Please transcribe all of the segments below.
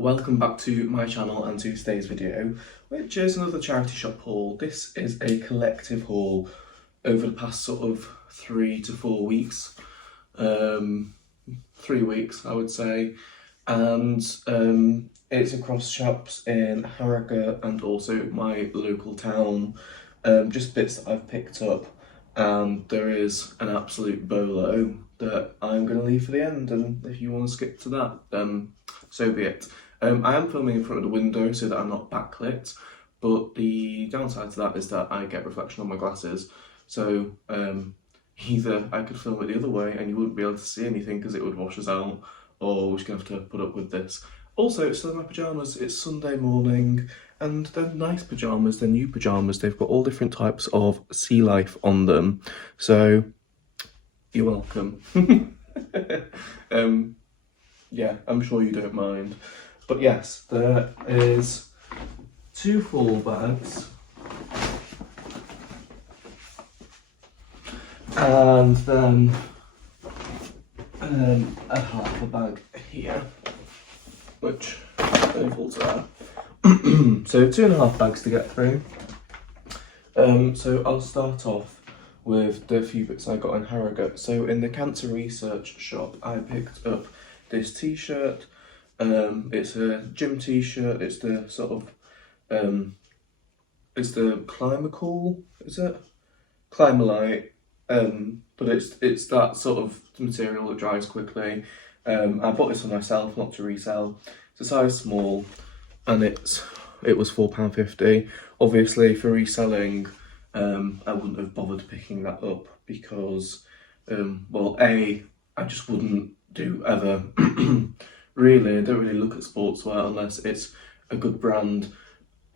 welcome back to my channel and to today's video, which is another charity shop haul. This is a collective haul over the past sort of 3 to 4 weeks, 3 weeks I would say, and it's across shops in Harrogate and also my local town, just bits that I've picked up, and there is an absolute bolo that I'm going to leave for the end, and if you want to skip to that, then so be it. I am filming in front of the window so that I'm not backlit, but the downside to that is that I get reflection on my glasses, so either I could film it the other way and you wouldn't be able to see anything because it would wash us out, or we're just going to have to put up with this. Also, it's still in my pyjamas. It's Sunday morning and they're nice pyjamas, they're new pyjamas, they've got all different types of sea life on them, so you're welcome. Yeah, I'm sure you don't mind. But yes, there is 2 full bags and then a half a bag here, which falls there. So 2.5 bags to get through. So I'll start off with the few bits I got in Harrogate. So in the cancer research shop, I picked up this t-shirt. It's a gym t-shirt. It's the sort of it's the Climacool, is it? Climalite. But it's that sort of material that dries quickly. I bought this for myself, not to resell. It's a size small, and it was £4.50. Obviously, for reselling, I wouldn't have bothered picking that up because, well, I just wouldn't do ever. Really, I don't really look at sportswear unless it's a good brand.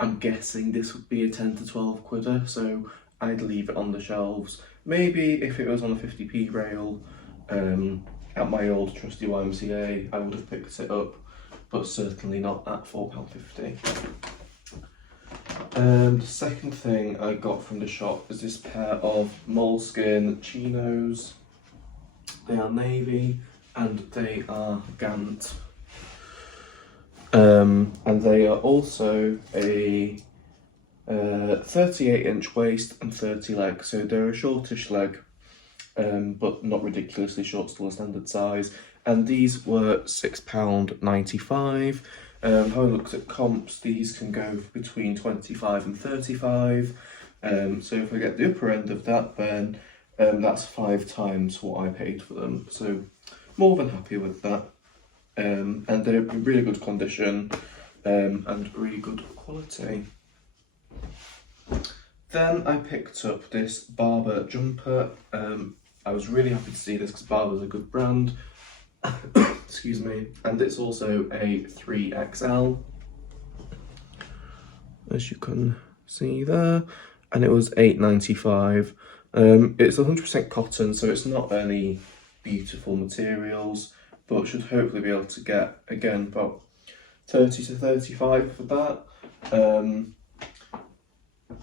I'm guessing this would be a 10 to 12 quidder, so I'd leave it on the shelves. Maybe if it was on a 50p rail at my old trusty YMCA, I would have picked it up, but certainly not at £4.50. The second thing I got from the shop is this pair of moleskin chinos. They are navy and they are Gant. And they are also a 38-inch waist and 30 leg, so they're a shortish leg, but not ridiculously short, still a standard size. And these were £6.95. How I looked at comps, these can go between 25 and 35. So if I get the upper end of that, then that's 5 times what I paid for them. So more than happy with that. And they're in really good condition and really good quality. Then I picked up this Barber jumper. I was really happy to see this because Barber's a good brand. Excuse me. And it's also a 3XL, as you can see there, and it was £8.95. It's 100% cotton, so it's not any beautiful materials, but should hopefully be able to get, again, about 30 to 35 for that.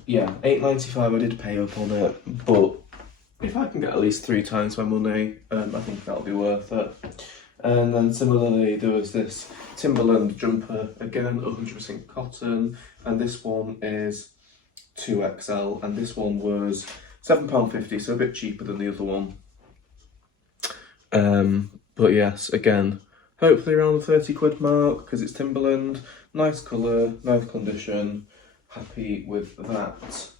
Yeah, £8.95 I did pay up on it, but if I can get at least 3 times my money, I think that'll be worth it. And then similarly, there was this Timberland jumper, again 100% cotton, and this one is 2XL, and this one was £7.50, so a bit cheaper than the other one. But yes, again, hopefully around the 30 quid mark, because it's Timberland, nice colour, nice condition, happy with that.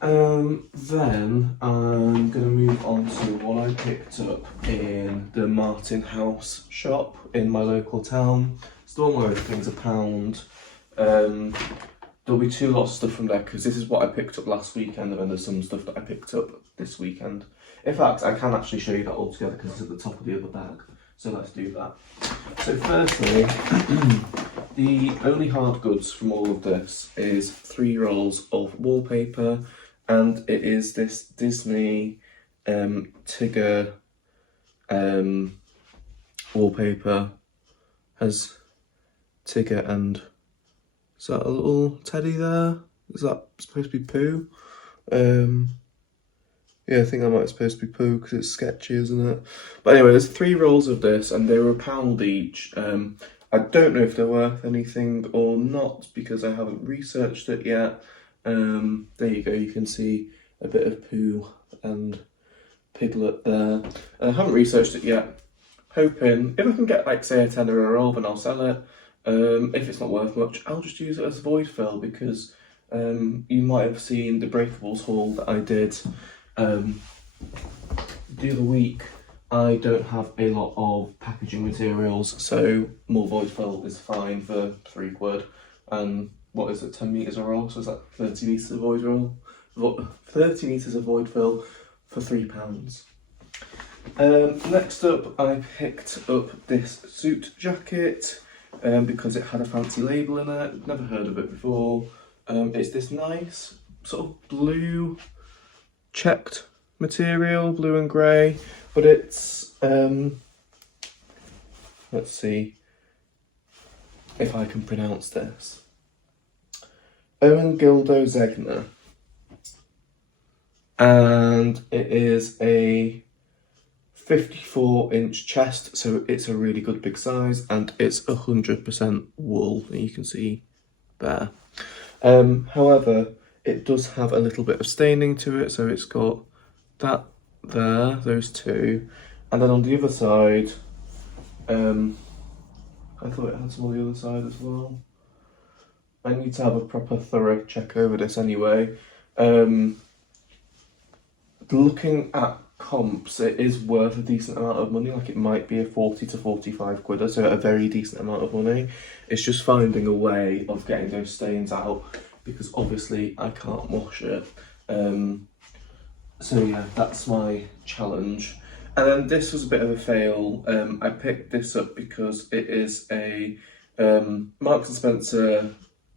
Then I'm going to move on to what I picked up in the Martin House shop in my local town. It's the one where everything's £1. There'll be 2 lots of stuff from there because this is what I picked up last weekend, and then there's some stuff that I picked up this weekend. In fact, I can actually show you that all together because it's at the top of the other bag. So let's do that. So firstly, the only hard goods from all of this is 3 rolls of wallpaper, and it is this Disney Tigger wallpaper. Has Tigger and, is that a little teddy there? Is that supposed to be Pooh? Yeah, I think that might be supposed to be Pooh because it's sketchy, isn't it? But anyway, there's 3 rolls of this and they were £1 each. I don't know if they're worth anything or not because I haven't researched it yet. There you go, you can see a bit of poo and piglet there. I haven't researched it yet. Hoping if I can get like say a tenner a roll, then I'll sell it. If it's not worth much, I'll just use it as void fill because you might have seen the breakables haul that I did the other week. I don't have a lot of packaging materials, so more void fill is fine for £3. And what is it, 10 metres a roll? So is that 30 metres of void roll? 30 metres of void fill for £3. Next up, I picked up this suit jacket because it had a fancy label in it. Never heard of it before. It's this nice sort of blue checked material, blue and grey, but it's let's see if I can pronounce this. Gildo Zegna, and it is a 54-inch chest, so it's a really good big size, and it's 100% wool, and you can see there. However, it does have a little bit of staining to it, so it's got that there, those two, and then on the other side, I thought it had some on the other side as well. I need to have a proper thorough check over this anyway. Looking at comps, it is worth a decent amount of money, like it might be a 40 to 45 quid, so a very decent amount of money. It's just finding a way of getting those stains out because obviously I can't wash it. So yeah, that's my challenge. And then this was a bit of a fail. I picked this up because it is a Marks & Spencer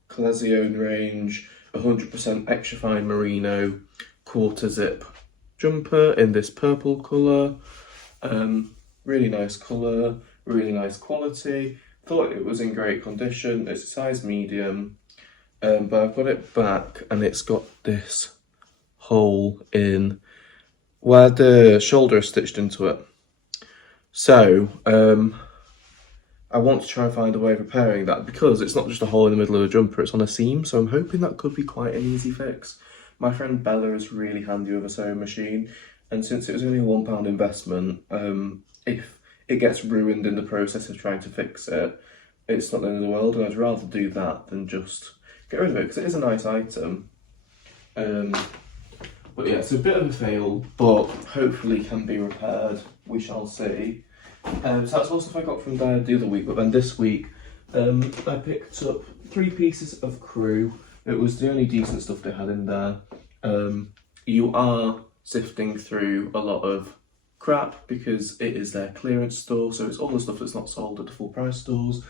Collazione range 100% extra fine merino quarter zip jumper in this purple colour. Really nice colour, really nice quality. Thought it was in great condition. It's a size medium, but I've got it back and it's got this hole in where the shoulder is stitched into it. So I want to try and find a way of repairing that because it's not just a hole in the middle of the jumper, it's on a seam, so I'm hoping that could be quite an easy fix. My friend Bella is really handy with a sewing machine, and since it was only a £1 investment, if it gets ruined in the process of trying to fix it, it's not the end of the world, and I'd rather do that than just get rid of it, because it is a nice item. But yeah, it's a bit of a fail, but hopefully can be repaired. We shall see. So that's all stuff I got from there the other week, but then this week I picked up 3 pieces of crew. It was the only decent stuff they had in there. You are sifting through a lot of crap because it is their clearance store, so it's all the stuff that's not sold at the full price stores.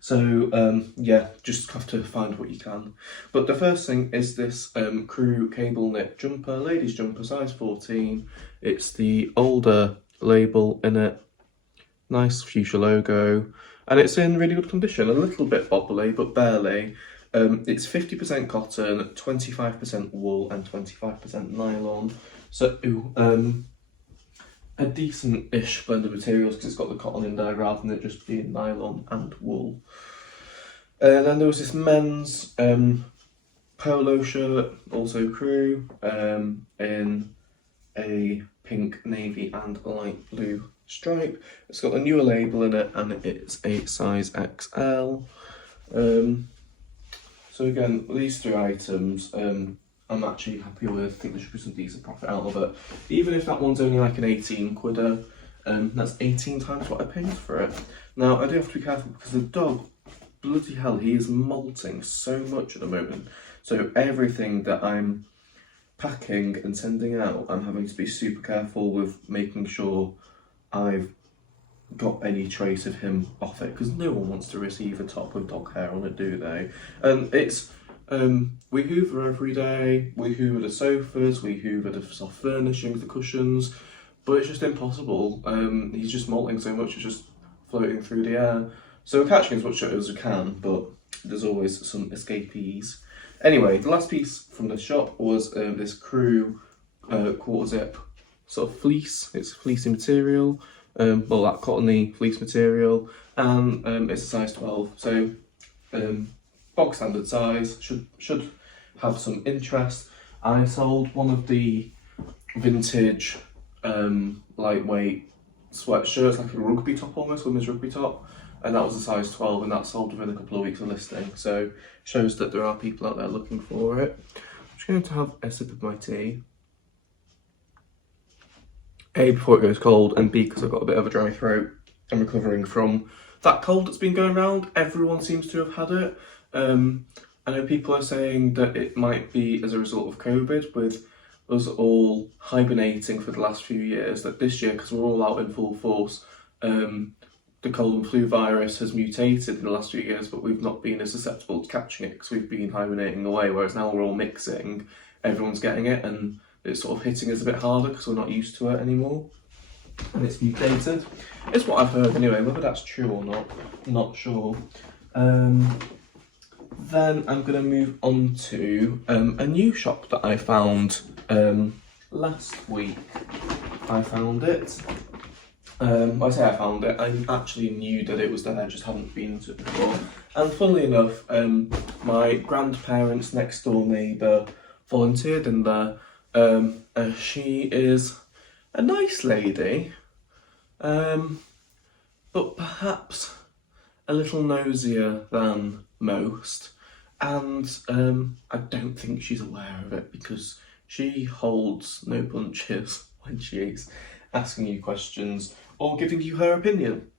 So yeah, just have to find what you can. But the first thing is this crew cable knit jumper, ladies jumper, size 14. It's the older label in it. Nice fuchsia logo, and it's in really good condition. A little bit bobbly, but barely. It's 50% cotton, 25% wool, and 25% nylon. So a decent-ish blend of materials because it's got the cotton in there rather than it just being nylon and wool. Then there was this men's polo shirt, also crew, in a pink, navy, and light blue stripe. It's got a newer label in it, and it's a size XL. So again, these 3 items, I'm actually happy with. I think there should be some decent profit out of it. Even if that one's only like an 18 quidder, that's 18 times what I paid for it. Now, I do have to be careful because the dog, bloody hell, he is molting so much at the moment. So everything that I'm packing and sending out, I'm having to be super careful with making sure I've got any trace of him off it, because no one wants to receive a top with dog hair on it, do they? And it's we hoover every day, we hoover the sofas, we hoover the soft furnishings, the cushions, but it's just impossible. He's just molting so much, it's just floating through the air. So we're catching as much as we can, but there's always some escapees. Anyway, the last piece from the shop was this crew quarter zip sort of fleece. It's fleecy material. well, that cottony fleece material, and it's a size 12. So bog standard size, should have some interest. I sold one of the vintage lightweight sweatshirts, like a rugby top almost, women's rugby top, and that was a size 12, and that sold within a couple of weeks of listing. So shows that there are people out there looking for it. I'm just going to have a sip of my tea. A, before it goes cold, and B, because I've got a bit of a dry throat. I'm recovering from that cold that's been going around. Everyone seems to have had it. I know people are saying that it might be as a result of COVID, with us all hibernating for the last few years, that this year, because we're all out in full force, the cold and flu virus has mutated in the last few years, but we've not been as susceptible to catching it because we've been hibernating away, whereas now we're all mixing, everyone's getting it, and it's sort of hitting us a bit harder because we're not used to it anymore, and it's mutated. It's what I've heard anyway. Whether that's true or not, I'm not sure. Then I'm going to move on to a new shop that I found last week. I found it. I say I found it, I actually knew that it was there, I just hadn't been to it before. And funnily enough, my grandparents' next door neighbour volunteered in there. She is a nice lady, but perhaps a little nosier than most, and I don't think she's aware of it because she holds no punches when she's asking you questions or giving you her opinion.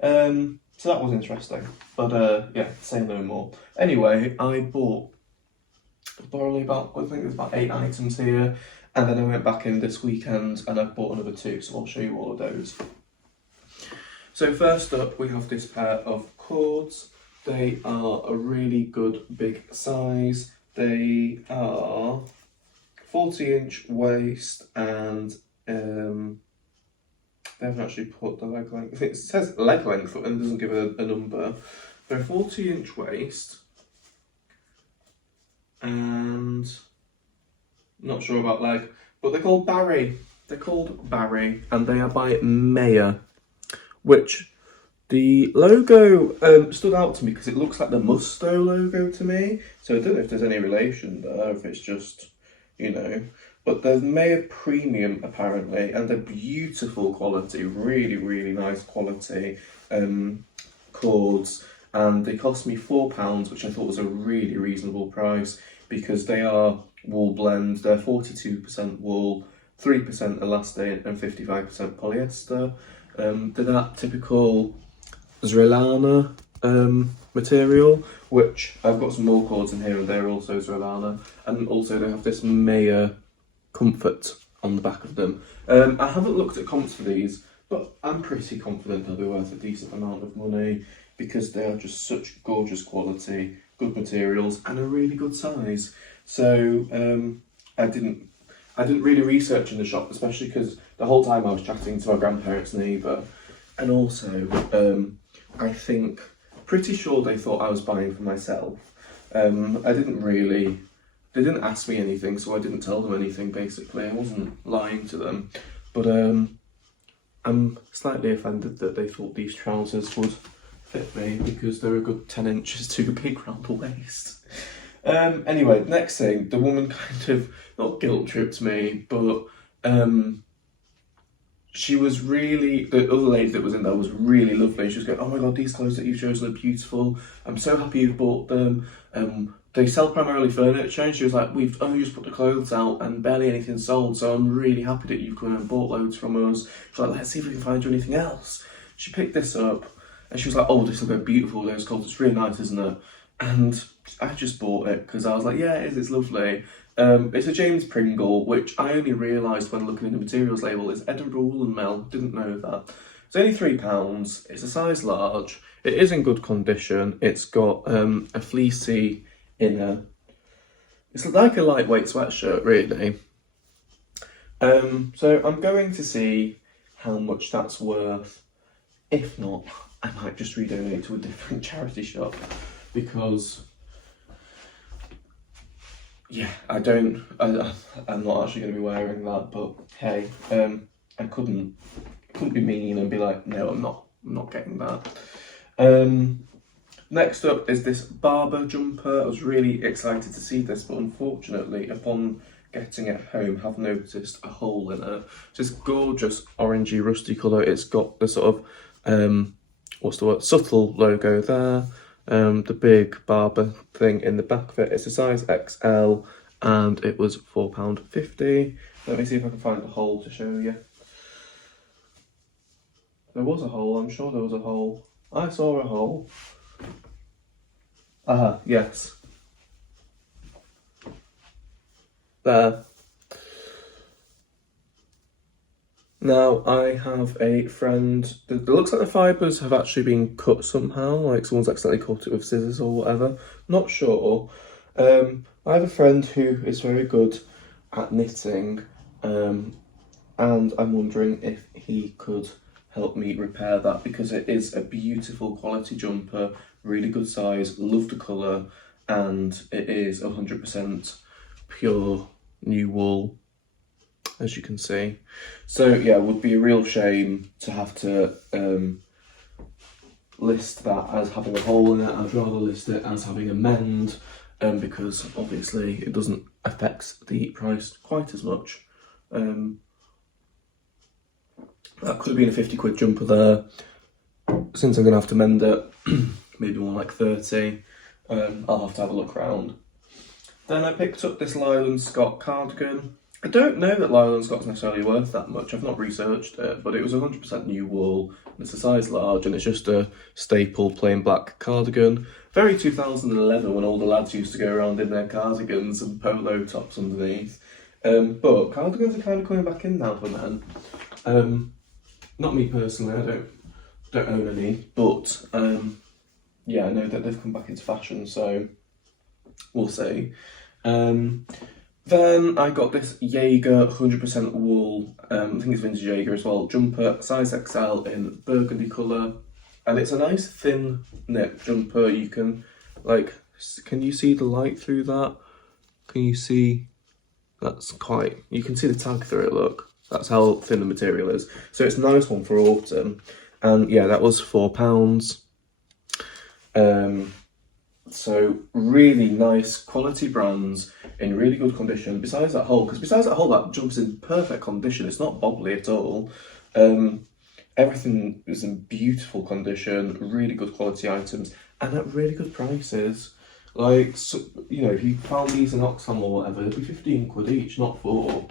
So that was interesting, but yeah, say no more. Anyway, I bought probably about, I think there's about 8 items here, and then I went back in this weekend and I bought another 2, so I'll show you all of those. So first up, we have this pair of cords. They are a really good big size. They are 40-inch waist, and they haven't actually put the leg length. It says leg length and it doesn't give a number. They're 40-inch waist, and not sure about leg, but they're called Barry. They're called Barry, and they are by Mayer, which the logo stood out to me because it looks like the Musto logo to me. So I don't know if there's any relation there, if it's just, you know. But they're Mayer Premium apparently, and they're beautiful quality, really, really nice quality cords. And they cost me £4, which I thought was a really reasonable price because they are wool blends. They're 42% wool, 3% elastane, and 55% polyester. They're that typical Zrelana material, which I've got some more cords in here, and they're also Zrelana. And also they have this Mayer comfort on the back of them. I haven't looked at comps for these, but I'm pretty confident they'll be worth a decent amount of money because they are just such gorgeous quality, good materials, and a really good size. So I didn't really research in the shop, especially because the whole time I was chatting to my grandparents' neighbour, and also I think pretty sure they thought I was buying for myself. They didn't ask me anything, so I didn't tell them anything. Basically, I wasn't lying to them, but I'm slightly offended that they thought these trousers would fit me because they're a good 10 inches too big round the waist. Anyway, next thing, the woman kind of, not guilt tripped me, but she was really, the other lady that was in there was really lovely. She was going, oh my god, these clothes that you've chosen are beautiful. I'm so happy you've bought them. They sell primarily furniture, and she was like, we've only just put the clothes out and barely anything sold, so I'm really happy that you've come and bought loads from us. She's like, let's see if we can find you anything else. She picked this up, and she was like, oh, this will go beautiful, those clothes, it's really nice, isn't it? And I just bought it because I was like, yeah, it is, it's lovely. It's a James Pringle, which I only realised when looking at the materials label is Edinburgh Woolen Mill. Didn't know that. It's only £3. It's a size large. It is in good condition. It's got a fleecy inner. It's like a lightweight sweatshirt, really. So I'm going to see how much that's worth. If not, I might just redonate to a different charity shop because, yeah, I'm not actually going to be wearing that, but hey, I couldn't couldn't be mean and be like, no, I'm not getting that. Next up is this Barber jumper. I was really excited to see this, but unfortunately, upon getting it home, have noticed a hole in it. Just gorgeous orangey rusty colour. It's got the sort of what's the word? Subtle logo there. The big Barber thing in the back of it. It's a size XL, and it was £4.50. Let me see if I can find a hole to show you. There was a hole. I'm sure there was a hole. I saw a hole. Yes. There. Now, I have a friend, it looks like the fibres have actually been cut somehow, like someone's accidentally cut it with scissors or whatever. Not sure. I have a friend who is very good at knitting, and I'm wondering if he could help me repair that, because it is a beautiful quality jumper, really good size, love the colour, and it is 100% pure new wool, as you can see. So yeah, it would be a real shame to have to list that as having a hole in it. I'd rather list it as having a mend, because obviously it doesn't affect the price quite as much. That could have been a 50 quid jumper there. Since I'm going to have to mend it, maybe more like 30, I'll have to have a look around. Then I picked up this Leyland Scott cardigan. I don't know that Leyland Scott's necessarily worth that much. I've not researched it, but it was 100% new wool. It's a size large, and it's just a staple plain black cardigan. Very 2011, when all the lads used to go around in their cardigans and polo tops underneath. But cardigans are kind of coming back in now for men. Not me personally, I don't own any, but yeah, I know that they've come back into fashion, so we'll see. Then I got this Jaeger 100% wool, I think it's vintage Jaeger as well, jumper, size XL in burgundy colour, and it's a nice thin knit jumper. You can, like, can you see the light through that? Can you see? That's quite, you can see the tag through it, look. That's how thin the material is. So it's a nice one for autumn. And yeah, that was £4. So really nice quality brands in really good condition. Besides that hole, that jumper's in perfect condition. It's not bobbly at all. Everything is in beautiful condition, really good quality items, and at really good prices. Like, so, you know, if you found these in Oxfam or whatever, it'd be 15 quid each, not 4.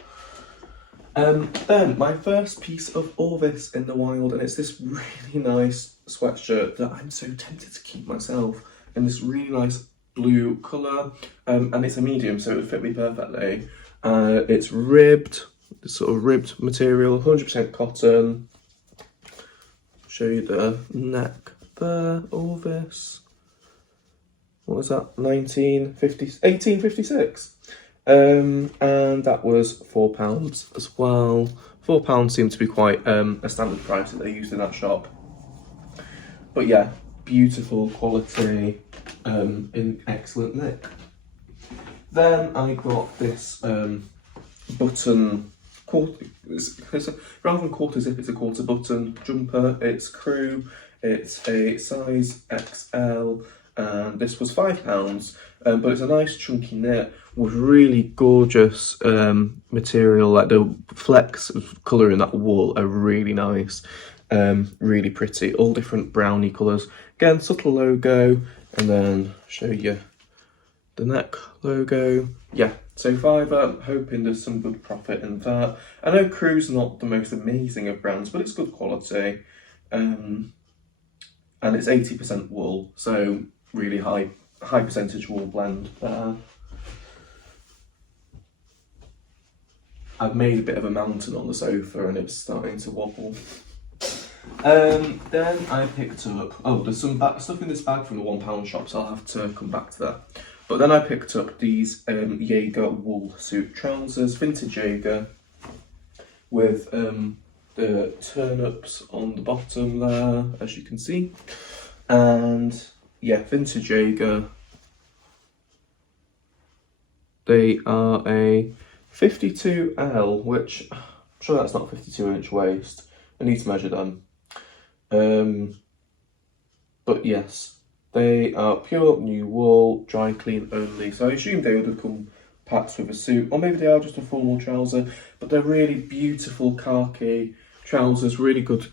Then my first piece of all this in the wild, and it's this really nice sweatshirt that I'm so tempted to keep myself, in this really nice blue colour, and it's a medium, so it would fit me perfectly. It's ribbed, this sort of ribbed material, 100% cotton. Show you the neck there, all this. What was that? 1856. And that was £4 as well. £4 seemed to be quite a standard price that they used in that shop. But yeah, beautiful quality, in excellent nick. Then I got this button, rather than quarter zip, it's a quarter button jumper. It's crew, it's a size XL, and this was £5. But it's a nice chunky knit with really gorgeous material. Like the flecks of colour in that wool are really nice, really pretty, all different browny colours. Again, subtle logo, and then show you the neck logo. Yeah, so £5, hoping there's some good profit in that. I know Crew's not the most amazing of brands, but it's good quality, and it's 80% wool, so really high percentage wool blend there. I've made a bit of a mountain on the sofa and it's starting to wobble. Then I picked up, there's some stuff in this bag from the £1 shop, so I'll have to come back to that. But then I picked up these Jaeger wool suit trousers, vintage Jaeger, with the turn-ups on the bottom there, as you can see. And yeah, vintage Jaeger. They are a 52L, which I'm sure that's not 52-inch waist. I need to measure them. But yes, they are pure new wool, dry clean only. So I assume they would have come packed with a suit, or maybe they are just a formal trouser. But they're really beautiful khaki trousers, really good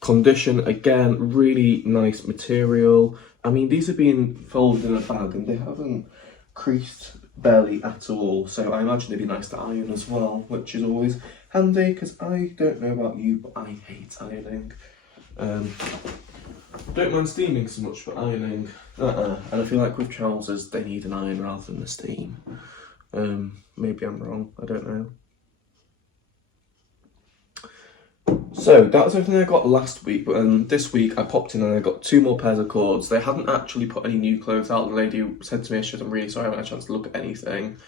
condition. Again, really nice material. I mean, these have been folded in a bag and they haven't creased barely at all. So I imagine they'd be nice to iron as well, which is always handy, because I don't know about you, but I hate ironing. Don't mind steaming so much, but ironing, And I feel like with trousers, they need an iron rather than the steam. Maybe I'm wrong, I don't know. So that's everything I got last week, but this week I popped in and I got 2 more pairs of cords. They hadn't actually put any new clothes out. The lady said to me, she said, I'm really sorry, I haven't had a chance to look at anything.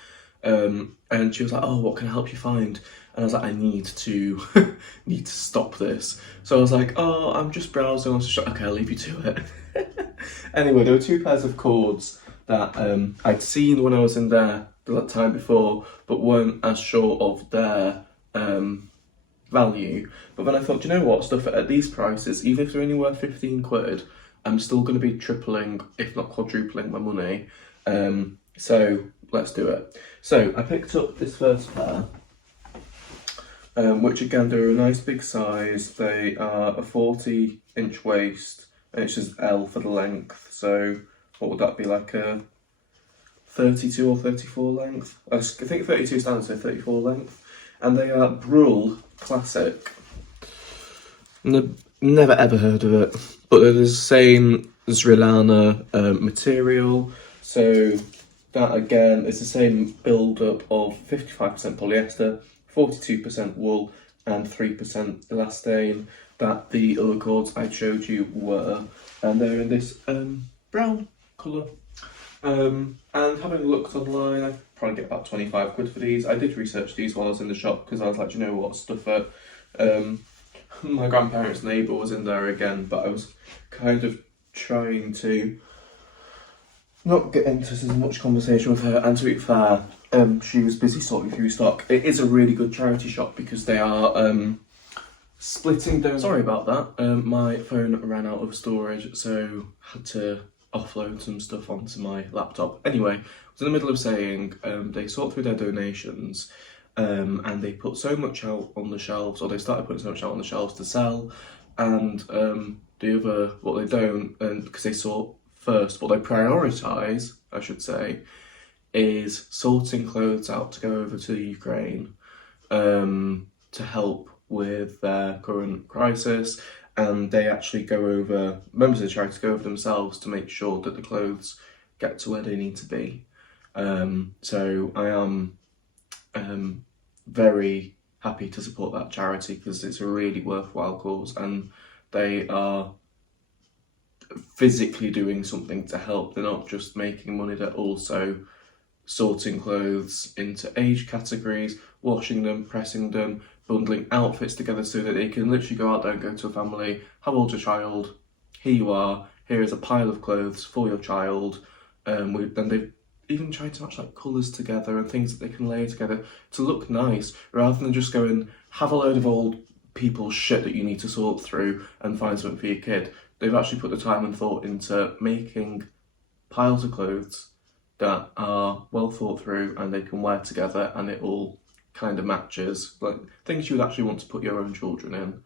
And she was like, oh, what can I help you find? And I was like, I need to need to stop this. So I was like, oh, I'm just browsing. I was just like, okay, I'll leave you to it. Anyway, there were 2 pairs of cords that I'd seen when I was in there the time before, but weren't as sure of their value. But then I thought, you know what, stuff at these prices, even if they're only worth 15 quid, I'm still going to be tripling, if not quadrupling my money. So let's do it. So I picked up this first pair, which again, they're a nice big size. They are a 40-inch waist, and it's just L for the length. So what would that be, like a 32 or 34 length? I think 32 standard, so 34 length. And they are Bruhl Classic. Never ever heard of it, but they're the same as Rilana material. So that again is the same build up of 55% polyester, 42% wool, and 3% elastane that the other cords I showed you were, and they're in this brown colour. And having looked online, I probably get about 25 quid for these. I did research these while I was in the shop, because I was like, you know what, stuff at my grandparents' neighbour was in there again, but I was kind of trying to not get into as much conversation with her, and to be fair, she was busy sorting through stock. It is a really good charity shop because they are splitting down. Sorry about that, my phone ran out of storage, so had to offload some stuff onto my laptop. Anyway, I was in the middle of saying they sort through their donations, and they put so much out on the shelves, or they started putting so much out on the shelves to sell, and the other, what they don't, and because they sort first, what they prioritise, I should say, is sorting clothes out to go over to Ukraine to help with their current crisis. And they actually go over, members of the charity go over themselves to make sure that the clothes get to where they need to be. So I am very happy to support that charity, because it's a really worthwhile cause, and they are physically doing something to help. They're not just making money, they're also sorting clothes into age categories, washing them, pressing them, bundling outfits together so that they can literally go out there and go to a family, how old's your child, here you are, here is a pile of clothes for your child. Then they've even tried to match like colours together and things that they can layer together to look nice, rather than just go and have a load of old people's shit that you need to sort through and find something for your kid. They've actually put the time and thought into making piles of clothes that are well thought through and they can wear together, and it all kind of matches, like things you would actually want to put your own children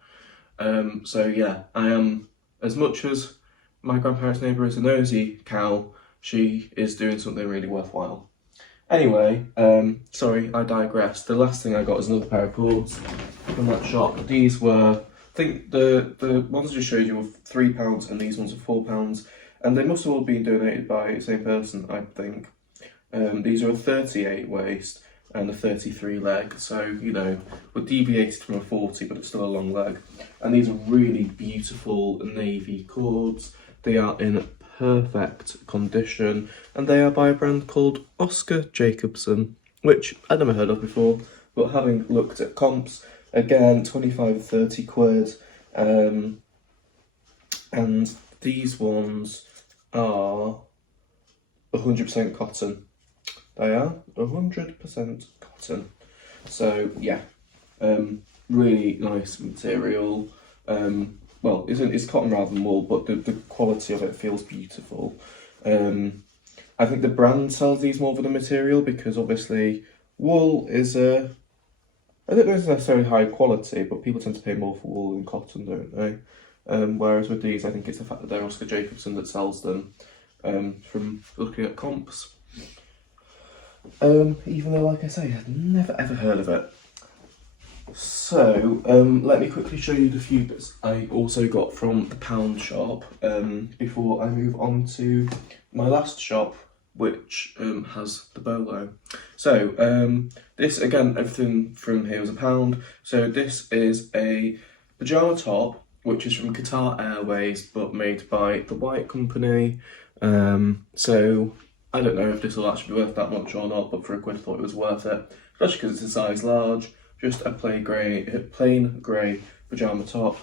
in. So yeah, I am, as much as my grandparents' neighbour is a nosy cow, she is doing something really worthwhile. Anyway, sorry, I digress. The last thing I got is another pair of cords from that shop. These were, I think the ones I just showed you were £3 and these ones are £4, and they must have all been donated by the same person, I think. These are a 38 waist and a 33 leg, so you know, we're deviated from a 40, but it's still a long leg. And these are really beautiful navy cords. They are in perfect condition, and they are by a brand called Oscar Jacobson, which I'd never heard of before, but having looked at comps, again, 25, 30 quid, and these ones are 100% cotton. They are 100% cotton. So yeah, really nice material. Well, it's cotton rather than wool, but the quality of it feels beautiful. I think the brand sells these more for the material because obviously wool is I don't know if it's necessarily high quality, but people tend to pay more for wool than cotton, don't they? Whereas with these, I think it's the fact that they're Oscar Jacobson that sells them, from looking at comps. Even though, like I say, I've never ever heard of it. So, let me quickly show you the few bits I also got from the pound shop, before I move on to my last shop, which has the bolo. So, this, again, everything from here was £1. So this is a pyjama top, which is from Qatar Airways, but made by the White Company. So I don't know if this will actually be worth that much or not, but for £1 I thought it was worth it, especially because it's a size large. Just a plain grey pyjama top.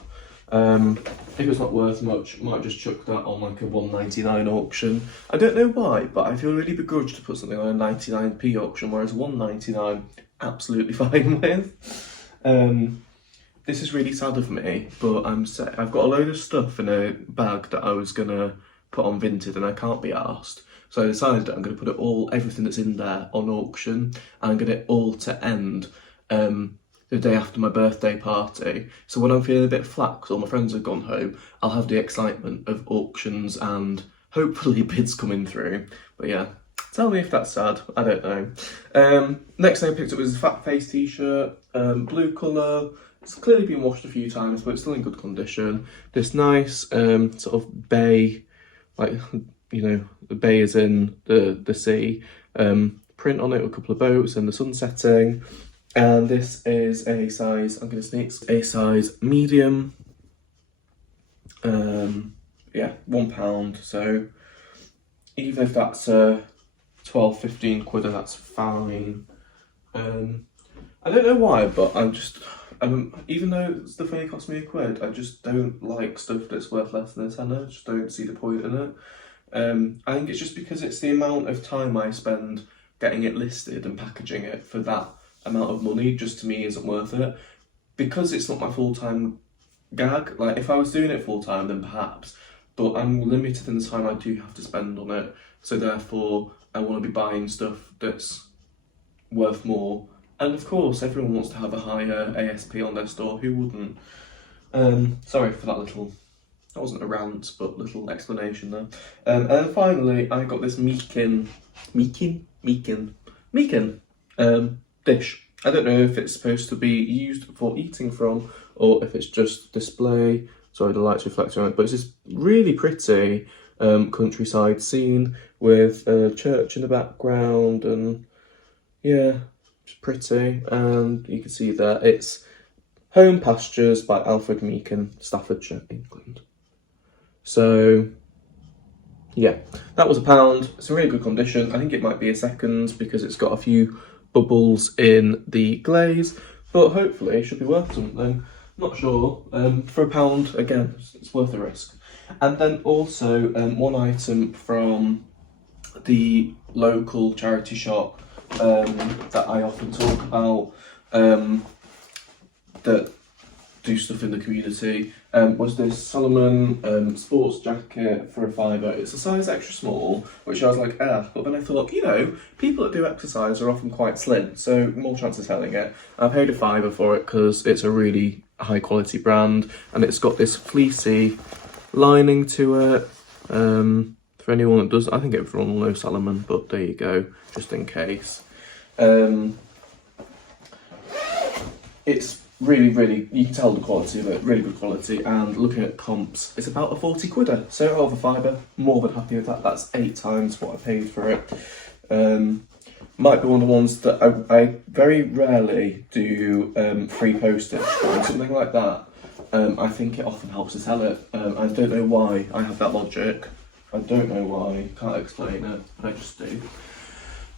If it's not worth much, I might just chuck that on like a 1.99 auction. I don't know why, but I feel really begrudged to put something on a 99p auction, whereas 1.99 absolutely fine with. This is really sad of me, but I've got a load of stuff in a bag that I was gonna put on Vinted, and I can't be arsed. So I decided that I'm gonna put everything that's in there on auction, and I'm gonna get it all to end the day after my birthday party. So when I'm feeling a bit flat because all my friends have gone home, I'll have the excitement of auctions and hopefully bids coming through. But yeah, tell me if that's sad, I don't know. Next thing I picked up was a Fat Face t-shirt, blue colour. It's clearly been washed a few times, but it's still in good condition. This nice sort of bay, like, you know, the bay is in the sea, print on it with a couple of boats and the sun setting. And this is a size, I'm going to sneak, a size medium. Yeah, £1. So even if that's 12-15 quid, that's fine. I don't know why, but even though stuff only cost me £1, I just don't like stuff that's worth less than a tenner. I just don't see the point in it. I think it's just because it's the amount of time I spend getting it listed and packaging it for that amount of money, just to me isn't worth it. Because it's not my full-time gag, like if I was doing it full-time then perhaps, but I'm limited in the time I do have to spend on it, so therefore I want to be buying stuff that's worth more. And of course everyone wants to have a higher ASP on their store, who wouldn't? Sorry for that wasn't a rant, but little explanation there. And then finally I got this Meakin dish. I don't know if it's supposed to be used for eating from or if it's just display. Sorry, the light's reflecting on it, but it's this really pretty countryside scene with a church in the background, and yeah, it's pretty. And you can see there it's Home Pastures by Alfred Meakin, Staffordshire, England. So yeah, that was £1. It's in really good condition. I think it might be a second because it's got a few bubbles in the glaze, but hopefully it should be worth something. Not sure. For £1, again, it's worth the risk. And then also one item from the local charity shop that I often talk about, that do stuff in the community, was this Solomon sports jacket for £5. It's a size extra small, which I was like, but then I thought, you know, people that do exercise are often quite slim, so more chance of selling it. I paid £5 for it because it's a really high quality brand, and it's got this fleecy lining to it. For anyone that does, I think everyone will know Solomon, but there you go, just in case. It's really, you can tell the quality of it, really good quality, and looking at comps, it's about a 40 quidder, so over £5, more than happy with that. That's 8 times what I paid for it. Might be one of the ones that I very rarely do free postage, and something like that, I think it often helps to sell it. I don't know why I have that logic. I don't know why, can't explain it, but I just do.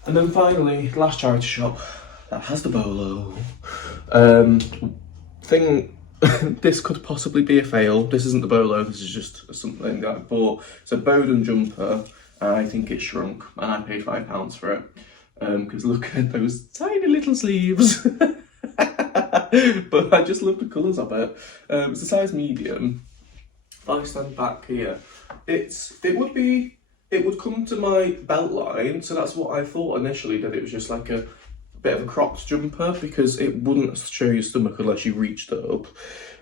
And then finally, last charity shop that has the bolo. This could possibly be a fail. This isn't the bolo, this is just something that I bought. It's a Bowden jumper, and I think it shrunk, and I paid £5 for it. Because look at those tiny little sleeves. But I just love the colours of it. It's a size medium. If I stand back here, it would come to my belt line, so that's what I thought initially, that it was just like a bit of a cropped jumper, because it wouldn't show your stomach unless you reached it up.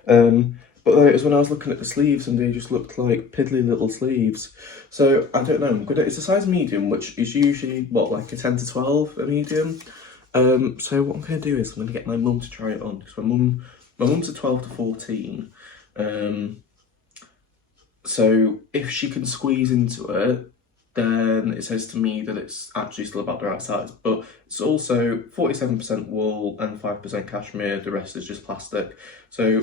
But then it was when I was looking at the sleeves, and they just looked like piddly little sleeves. So I don't know, it's a size medium, which is usually, what, like a 10 to 12, a medium? So what I'm going to do is I'm going to get my mum to try it on, because my mum's a 12 to 14. So if she can squeeze into it, then it says to me that it's actually still about the right size. But it's also 47% wool and 5% cashmere, the rest is just plastic. So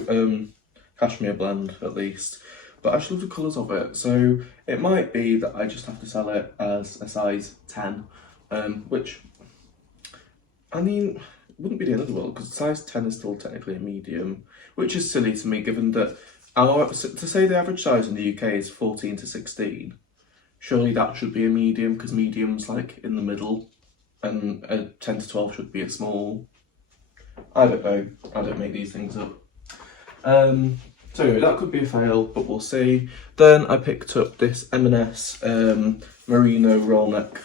cashmere blend at least. But I just love the colours of it. So it might be that I just have to sell it as a size 10, which, I mean, wouldn't be the end of the world, because size 10 is still technically a medium, which is silly to me given that to say the average size in the UK is 14 to 16, surely that should be a medium, because medium's like in the middle, and a 10 to 12 should be a small. I don't know, I don't make these things up. So anyway, that could be a fail, but we'll see. Then I picked up this M&S merino roll neck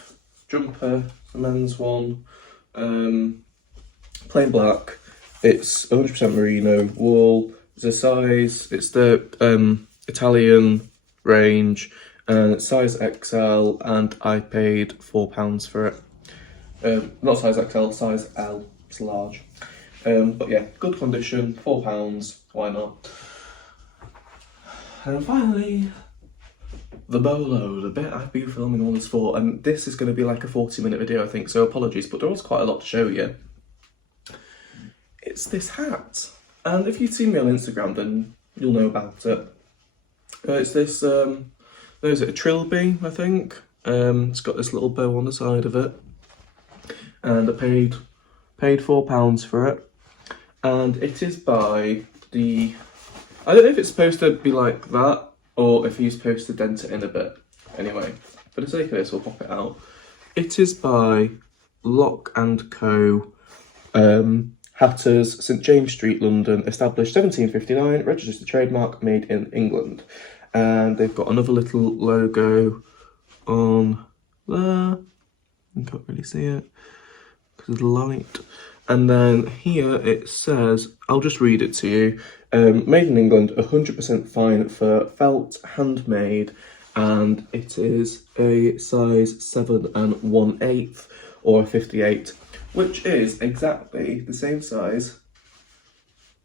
jumper, the men's one, plain black. It's 100% merino wool. The size, it's the Italian range, and it's size XL, and I paid £4 for it. Not size XL, size L, it's large. But yeah, good condition, £4, why not? And finally, the bolo, the bit I've been filming all this for, and this is going to be like a 40-minute video, I think, so apologies, but there was quite a lot to show you. It's this hat. And if you've seen me on Instagram, then you'll know about it. It's this, is it a trilby, I think? It's got this little bow on the side of it. And I paid £4 for it. And it is by the, I don't know if it's supposed to be like that, or if you're supposed to dent it in a bit. Anyway, for the sake of this, we'll pop it out. It is by Lock & Co. Hatters, St James Street, London, established 1759, registered trademark, made in England. And they've got another little logo on there. You can't really see it because of the light. And then here it says, I'll just read it to you. Made in England, 100% fine fur, felt, handmade, and it is a size 7 1/8 or a 58. Which is exactly the same size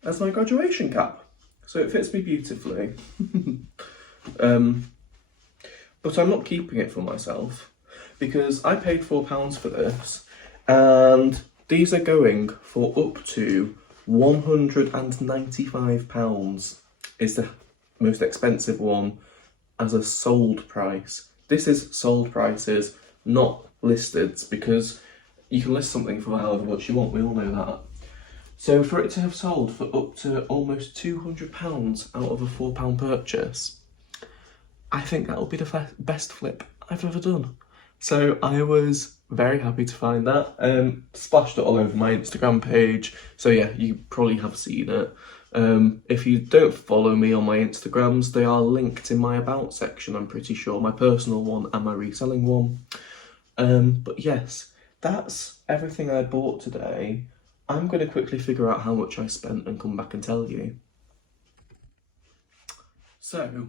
as my graduation cap. So it fits me beautifully. But I'm not keeping it for myself, because I paid £4 for this, and these are going for up to £195 is the most expensive one as a sold price. This is sold prices, not listed, because you can list something for however much you want, we all know that. So for it to have sold for up to almost £200 out of a £4 purchase, I think that will be the best flip I've ever done. So I was very happy to find that. Splashed it all over my Instagram page, so yeah, you probably have seen it. If you don't follow me on my Instagrams, they are linked in my about section, I'm pretty sure, my personal one and my reselling one. But yes, that's everything I bought today. I'm going to quickly figure out how much I spent and come back and tell you. So,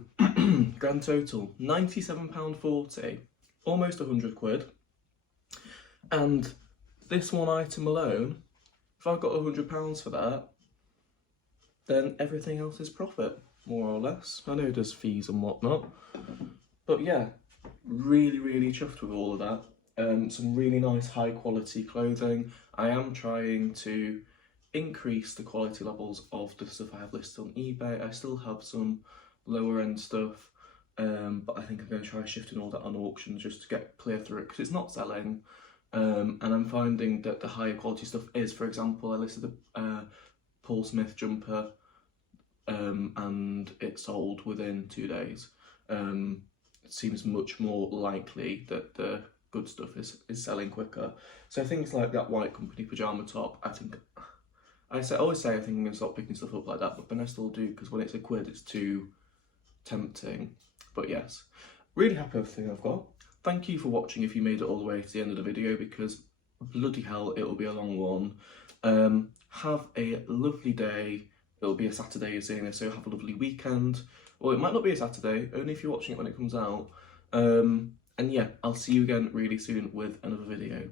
grand total, £97.40, almost 100 quid. And this one item alone, if I've got £100 for that, then everything else is profit, more or less. I know there's fees and whatnot, but yeah, really, really chuffed with all of that. Some really nice high quality clothing. I am trying to increase the quality levels of the stuff I have listed on eBay. I still have some lower end stuff, but I think I'm going to try shifting all that on auctions just to get clear through it, because it's not selling. And I'm finding that the higher quality stuff is, for example, I listed a Paul Smith jumper, and it sold within 2 days. It seems much more likely that the good stuff is selling quicker. So things like that White Company pyjama top, I think I always say I think I'm going to stop picking stuff up like that, but then I still do, because when it's £1 it's too tempting. But yes, really happy with everything I've got. Thank you for watching if you made it all the way to the end of the video, because bloody hell, it'll be a long one. Have a lovely day. It'll be a Saturday, you're seeing this, so have a lovely weekend. Well, it might not be a Saturday, only if you're watching it when it comes out. And yeah, I'll see you again really soon with another video.